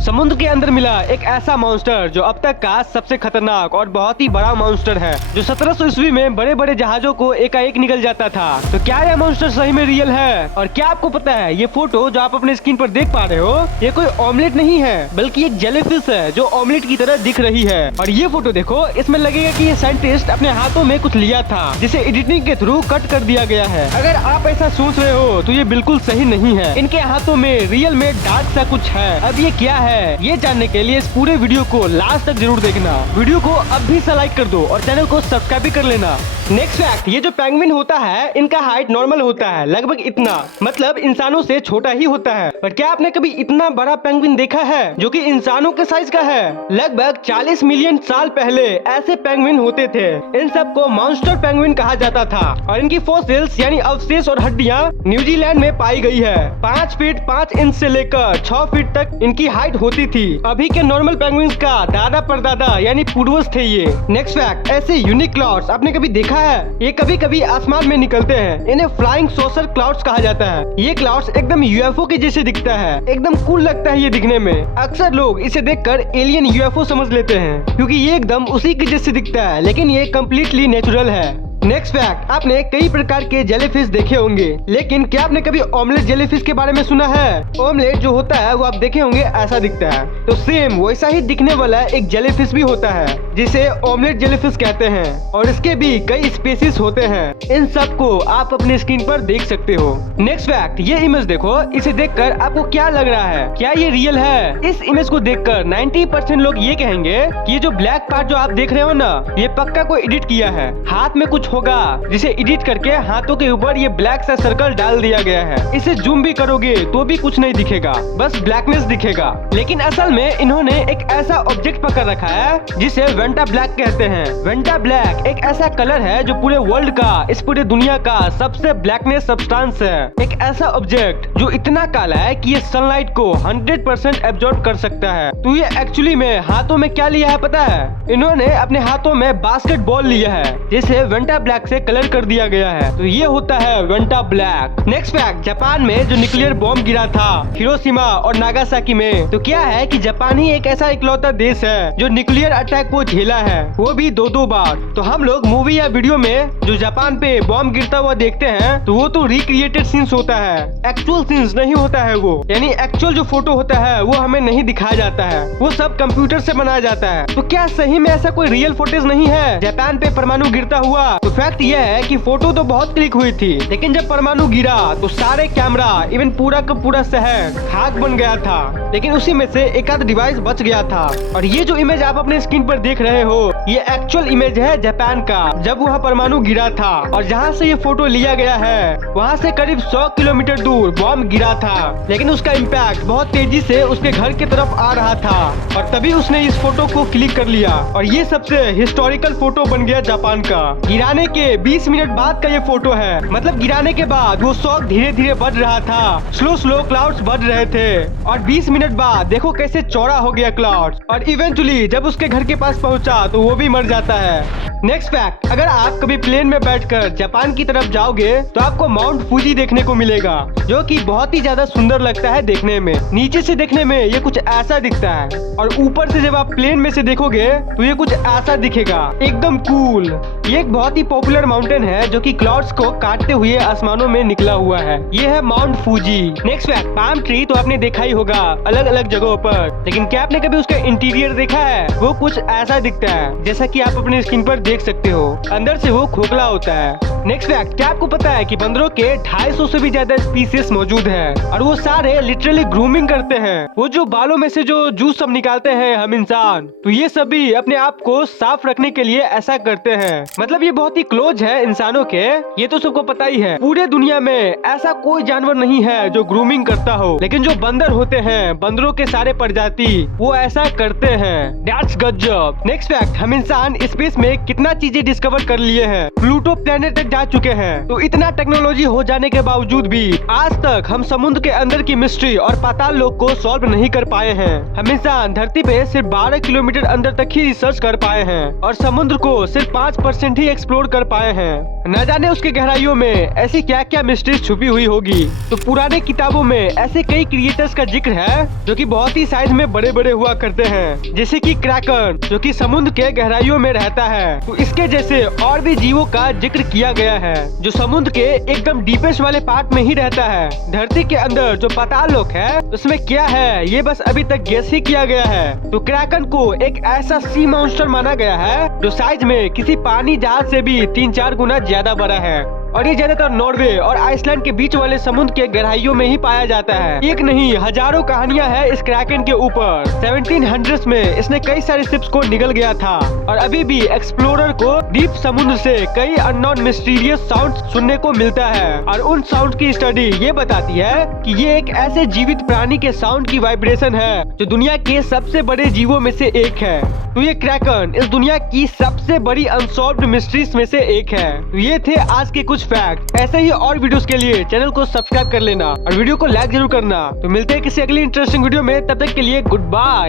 समुद्र के अंदर मिला एक ऐसा मॉन्स्टर जो अब तक का सबसे खतरनाक और बहुत ही बड़ा मॉन्स्टर है, जो 1700 ईस्वी में बड़े बड़े जहाजों को एकाएक निगल जाता था। तो क्या यह मॉन्स्टर सही में रियल है? और क्या आपको पता है ये फोटो जो आप अपने स्क्रीन पर देख पा रहे हो, ये कोई ऑमलेट नहीं है बल्कि एक जेलीफिश है जो ऑमलेट की तरह दिख रही है। और ये फोटो देखो, इसमें लगेगा कि ये साइंटिस्ट अपने हाथों में कुछ लिया था जिसे एडिटिंग के थ्रू कट कर दिया गया है। अगर आप ऐसा सोच रहे हो तो ये बिल्कुल सही नहीं है। इनके हाथों में रियल में डार्क सा कुछ है। अब ये क्या है, ये जानने के लिए इस पूरे वीडियो को लास्ट तक जरूर देखना। वीडियो को अब भी लाइक कर दो और चैनल को सब्सक्राइब भी कर लेना। नेक्स्ट फैक्ट, ये जो पेंगुइन होता है इनका हाइट नॉर्मल होता है, लगभग इतना, मतलब इंसानों से छोटा ही होता है। पर क्या आपने कभी इतना बड़ा पेंगुइन देखा है जो कि इंसानों के साइज का है? लगभग 40 मिलियन साल पहले ऐसे पेंगुइन होते थे। इन सबको मॉन्स्टर पेंगुइन कहा जाता था और इनकी फॉसिल्स यानी अवशेष और हड्डियां न्यूजीलैंड में पाई गई है। 5 फीट 5 इंच से लेकर 6 फीट तक इनकी हाइट होती थी। अभी के नॉर्मल पेंगुइन्स का दादा परदादा यानी पूर्वज थे ये। नेक्स्ट फैक्ट, ऐसे यूनिक क्लाउड्स आपने कभी देखा है? ये कभी कभी आसमान में निकलते हैं। इन्हें फ्लाइंग सॉसर क्लाउड्स कहा जाता है। ये क्लाउड्स एकदम यूएफओ के जैसे दिखता है, एकदम कूल लगता है ये दिखने में। अक्सर लोग इसे देखकर एलियन यूएफओ समझ लेते हैं क्योंकि ये एकदम उसी के जैसे दिखता है, लेकिन ये कम्प्लीटली नेचुरल है। नेक्स्ट फैक्ट, आपने कई प्रकार के जेलीफिश देखे होंगे, लेकिन क्या आपने कभी ऑमलेट जेलीफिश के बारे में सुना है? ऑमलेट जो होता है वो आप देखे होंगे ऐसा दिखता है, तो सेम वैसा ही दिखने वाला एक जेलीफिश भी होता है जिसे ऑमलेट जेलीफिश कहते हैं। और इसके भी कई स्पीसीज होते हैं। इन सब को आप अपने स्क्रीन पर देख सकते हो। नेक्स्ट फैक्ट, ये इमेज देखो, इसे देखकर आपको क्या लग रहा है? क्या ये रियल है? इस इमेज को देखकर 90% लोग ये कहेंगे कि ये जो ब्लैक पार्ट जो आप देख रहे हो ना, ये पक्का कोई एडिट किया है। हाथ में कुछ होगा जिसे एडिट करके हाथों के ऊपर ये ब्लैक सा सर्कल डाल दिया गया है। इसे जूम भी करोगे तो भी कुछ नहीं दिखेगा, बस ब्लैकनेस दिखेगा। लेकिन असल में इन्होंने एक ऐसा ऑब्जेक्ट पकड़ रखा है जिसे वेंटा ब्लैक कहते हैं। वेंटा ब्लैक एक ऐसा कलर है जो पूरे वर्ल्ड का, इस पूरे दुनिया का सबसे ब्लैकनेस सब्सटेंस है। एक ऐसा ऑब्जेक्ट जो इतना काला है कि ये सनलाइट को 100% एब्जॉर्ब कर सकता है। तो ये एक्चुअली में हाथों में क्या लिया है पता है? इन्होंने अपने हाथों में बास्केटबॉल लिया है जिसे वेंटा ब्लैक से कलर कर दिया गया है। तो ये होता है Vanta black. Next fact, Japan में जो न्यूक्लियर बॉम्ब गिरा था हिरोशिमा और नागासाकी में, तो क्या है कि जापान ही एक ऐसा इकलौता देश है जो न्यूक्लियर अटैक को झेला है, वो भी 2-2 बार। तो हम लोग मूवी या वीडियो में जो जापान पे बॉम्ब गिरता हुआ देखते हैं तो वो तो रिक्रिएटेड सीन्स होता है, एक्चुअल सीन्स नहीं होता है वो। यानी एक्चुअल जो फोटो होता है वो हमें नहीं दिखाया जाता है, वो सब कंप्यूटर से बनाया जाता है। तो क्या सही में ऐसा कोई रियल फुटेज नहीं है जापान पे परमाणु गिरता हुआ? तो फैक्ट ये है कि फोटो तो बहुत क्लिक हुई थी, लेकिन जब परमाणु गिरा तो सारे कैमरा इवन पूरा का पूरा शहर खाक बन गया था। लेकिन उसी में से एक आध डिवाइस बच गया था। और ये जो इमेज आप अपने स्क्रीन पर देख रहे हो, ये एक्चुअल इमेज है जापान का जब वहाँ परमाणु गिरा था। और जहाँ से ये फोटो लिया गया है वहाँ से करीब 100 किलोमीटर दूर बॉम्ब गिरा था, लेकिन उसका इम्पैक्ट बहुत तेजी से उसके घर की तरफ आ रहा था और तभी उसने इस फोटो को क्लिक कर लिया और ये सबसे हिस्टोरिकल फोटो बन गया जापान का। गिराने के 20 मिनट बाद का ये फोटो है, मतलब गिराने के बाद वो शॉक धीरे धीरे बढ़ रहा था, स्लो क्लाउड्स बढ़ रहे थे और 20 मिनट बाद देखो कैसे चौड़ा हो गया क्लाउड्स। और इवेंचुअली जब उसके घर के पास पहुंचा तो वो भी मर जाता है। नेक्स्ट फैक्ट, अगर आप कभी प्लेन में बैठकर जापान की तरफ जाओगे तो आपको माउंट फूजी देखने को मिलेगा, जो कि बहुत ही ज्यादा सुंदर लगता है देखने में। नीचे से देखने में ये कुछ ऐसा दिखता है और ऊपर से जब आप प्लेन में से देखोगे तो ये कुछ ऐसा दिखेगा, एकदम कूल। ये एक बहुत ही पॉपुलर माउंटेन है जो कि क्लाउड्स को काटते हुए आसमानों में निकला हुआ है। ये है mount Fuji. Next fact, palm tree तो आपने देखा ही होगा अलग अलग जगहों पर, लेकिन क्या आपने कभी उसका इंटीरियर देखा है? वो कुछ ऐसा दिखता है जैसा कि आप अपने स्क्रीन पर देख सकते हो। अंदर से वो खोखला होता है। नेक्स्ट फैक्ट, क्या आपको पता है कि बंदरों के 250 से भी ज्यादा स्पीसीज मौजूद है और वो सारे लिटरली ग्रूमिंग करते हैं। वो जो बालों में से जो जूस सब निकालते हैं हम इंसान, तो ये सभी अपने आप को साफ रखने के लिए ऐसा करते हैं। मतलब ये बहुत ही क्लोज है इंसानों के, ये तो सबको पता ही है। पूरे दुनिया में ऐसा कोई जानवर नहीं है जो ग्रूमिंग करता हो, लेकिन जो बंदर होते हैं, बंदरों के सारे प्रजाति, वो ऐसा करते हैं। दैट्स गजब। नेक्स्ट फैक्ट, हम इंसान स्पेस में कितना चीजें डिस्कवर कर लिए हैं। प्लूटो प्लेनेट तक जा चुके हैं। तो इतना टेक्नोलॉजी हो जाने के बावजूद भी आज तक हम समुद्र के अंदर की मिस्ट्री और पाताल लोक को सॉल्व नहीं कर पाए हैं। हम इंसान धरती पे सिर्फ 12 किलोमीटर अंदर तक ही रिसर्च कर पाए हैं और समुद्र को सिर्फ 5% ही एक्सप्लोर कर पाए हैं। न जाने उसके गहराइयों में ऐसी क्या क्या मिस्ट्रीज छुपी हुई होगी। तो पुराने किताबों में ऐसे कई क्रिएटर्स का जिक्र है जो कि बहुत ही साइज में बड़े बड़े हुआ करते हैं, जैसे कि क्रैकन जो कि समुद्र के गहराइयों में रहता है। तो इसके जैसे और भी जीवों का जिक्र किया गया है जो समुद्र के एकदम डीपेस्ट वाले पार्ट में ही रहता है। धरती के अंदर जो पाताल लोक है उसमें क्या है ये बस अभी तक गेस ही किया गया है। तो क्रैकन को एक ऐसा सी मॉन्स्टर माना गया है जो साइज में किसी पानी जहाज से भी 3-4 गुना ज्यादा बड़ा है और ये ज्यादातर नॉर्वे और आइसलैंड के बीच वाले समुद्र के गहराइयों में ही पाया जाता है। एक नहीं हजारों कहानियां हैं इस क्रैकन के ऊपर। 1700s में इसने कई सारे शिप्स को निगल गया था और अभी भी एक्सप्लोरर को डीप समुद्र से कई अननोन मिस्टीरियस साउंड सुनने को मिलता है और उन साउंड की स्टडी ये बताती है कि ये एक ऐसे जीवित प्राणी के साउंड की वाइब्रेशन है जो दुनिया के सबसे बड़े जीवों में से एक है। तो ये क्रैकन इस दुनिया की सबसे बड़ी अनसॉल्व्ड मिस्ट्रीज में से एक है। तो ये थे आज के कुछ फैक्ट। ऐसे ही और वीडियोस के लिए चैनल को सब्सक्राइब कर लेना और वीडियो को लाइक जरूर करना। तो मिलते हैं किसी अगली इंटरेस्टिंग वीडियो में, तब तक के लिए गुड बाय।